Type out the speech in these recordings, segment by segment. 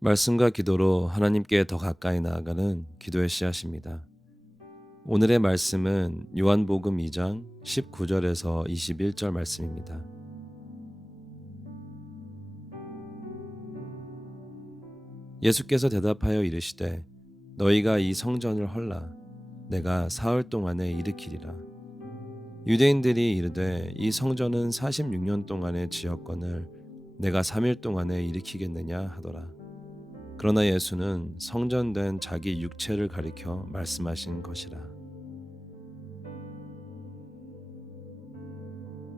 말씀과 기도로 하나님께 더 가까이 나아가는 기도의 씨앗입니다. 오늘의 말씀은 요한복음 2장 19절에서 21절 말씀입니다. 예수께서 대답하여 이르시되 너희가 이 성전을 헐라 내가 사흘 동안에 일으키리라. 유대인들이 이르되 이 성전은 46년 동안의 지었건을 내가 3일 동안에 일으키겠느냐 하더라. 그러나 예수는 성전된 자기 육체를 가리켜 말씀하신 것이라.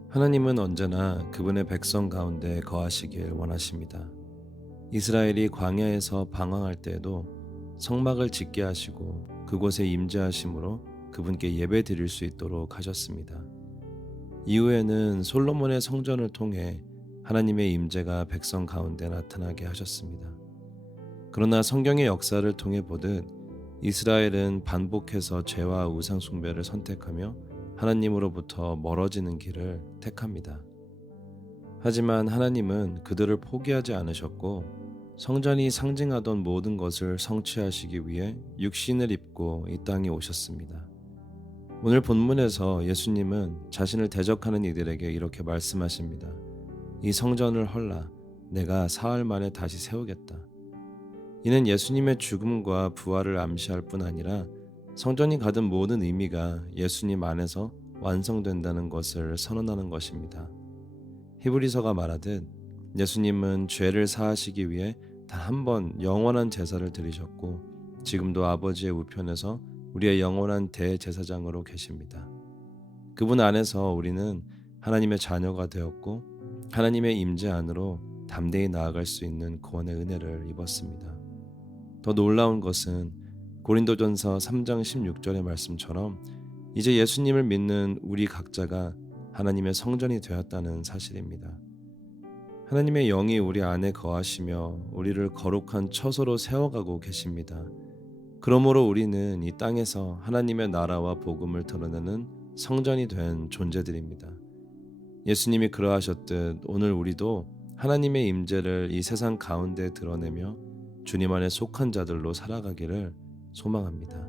하나님은 언제나 그분의 백성 가운데 거하시길 원하십니다. 이스라엘이 광야에서 방황할 때에도 성막을 짓게 하시고 그곳에 임재하심으로 그분께 예배 드릴 수 있도록 하셨습니다. 이후에는 솔로몬의 성전을 통해 하나님의 임재가 백성 가운데 나타나게 하셨습니다. 그러나 성경의 역사를 통해 보듯 이스라엘은 반복해서 죄와 우상 숭배를 선택하며 하나님으로부터 멀어지는 길을 택합니다. 하지만 하나님은 그들을 포기하지 않으셨고 성전이 상징하던 모든 것을 성취하시기 위해 육신을 입고 이 땅에 오셨습니다. 오늘 본문에서 예수님은 자신을 대적하는 이들에게 이렇게 말씀하십니다. 이 성전을 헐라 내가 사흘 만에 다시 세우겠다. 이는 예수님의 죽음과 부활을 암시할 뿐 아니라 성전이 가진 모든 의미가 예수님 안에서 완성된다는 것을 선언하는 것입니다. 히브리서가 말하듯 예수님은 죄를 사하시기 위해 단 한 번 영원한 제사를 드리셨고 지금도 아버지의 우편에서 우리의 영원한 대제사장으로 계십니다. 그분 안에서 우리는 하나님의 자녀가 되었고 하나님의 임재 안으로 담대히 나아갈 수 있는 구원의 은혜를 입었습니다. 더 놀라운 것은 고린도전서 3장 16절의 말씀처럼 이제 예수님을 믿는 우리 각자가 하나님의 성전이 되었다는 사실입니다. 하나님의 영이 우리 안에 거하시며 우리를 거룩한 처소로 세워가고 계십니다. 그러므로 우리는 이 땅에서 하나님의 나라와 복음을 드러내는 성전이 된 존재들입니다. 예수님이 그러하셨듯 오늘 우리도 하나님의 임재를 이 세상 가운데 드러내며 주님 안에 속한 자들로 살아가기를 소망합니다.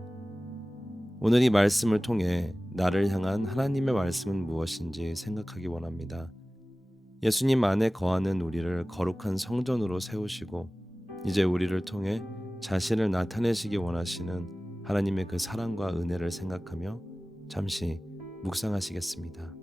오늘 이 말씀을 통해 나를 향한 하나님의 말씀은 무엇인지 생각하기 원합니다. 예수님 안에 거하는 우리를 거룩한 성전으로 세우시고 이제 우리를 통해 자신을 나타내시기 원하시는 하나님의 그 사랑과 은혜를 생각하며 잠시 묵상하시겠습니다.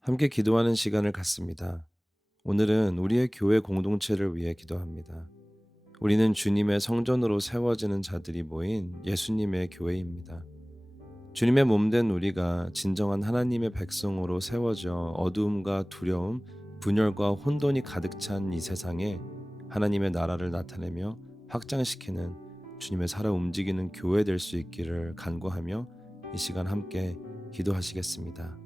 함께 기도하는 시간을 갖습니다. 오늘은 우리의 교회 공동체를 위해 기도합니다. 우리는 주님의 성전으로 세워지는 자들이 모인 예수님의 교회입니다. 주님의 몸된 우리가 진정한 하나님의 백성으로 세워져 어두움과 두려움, 분열과 혼돈이 가득 찬 이 세상에 하나님의 나라를 나타내며 확장시키는 주님의 살아 움직이는 교회 될 수 있기를 간구하며 이 시간 함께 기도하시겠습니다.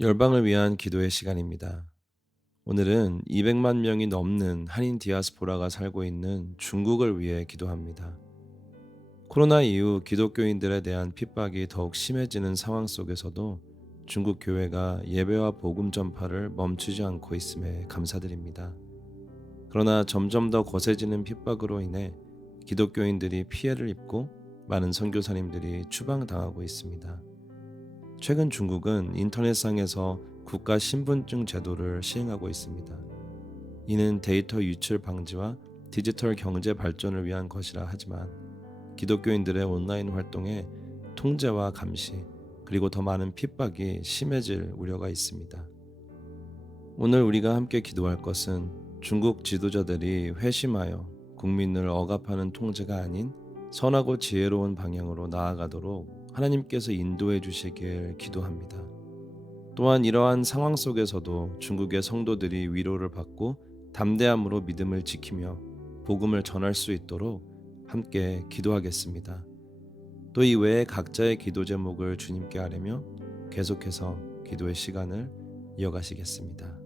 열방을 위한 기도의 시간입니다. 오늘은 200만 명이 넘는 한인 디아스포라가 살고 있는 중국을 위해 기도합니다. 코로나 이후 기독교인들에 대한 핍박이 더욱 심해지는 상황 속에서도 중국 교회가 예배와 복음 전파를 멈추지 않고 있음에 감사드립니다. 그러나 점점 더 거세지는 핍박으로 인해 기독교인들이 피해를 입고 많은 선교사님들이 추방당하고 있습니다. 최근 중국은 인터넷상에서 국가 신분증 제도를 시행하고 있습니다. 이는 데이터 유출 방지와 디지털 경제 발전을 위한 것이라 하지만 기독교인들의 온라인 활동에 통제와 감시 그리고 더 많은 핍박이 심해질 우려가 있습니다. 오늘 우리가 함께 기도할 것은 중국 지도자들이 회심하여 국민을 억압하는 통제가 아닌 선하고 지혜로운 방향으로 나아가도록 하나님께서 인도해 주시길 기도합니다. 또한 이러한 상황 속에서도 중국의 성도들이 위로를 받고 담대함으로 믿음을 지키며 복음을 전할 수 있도록 함께 기도하겠습니다. 또 이 외에 각자의 기도 제목을 주님께 아뢰며 계속해서 기도의 시간을 이어가시겠습니다.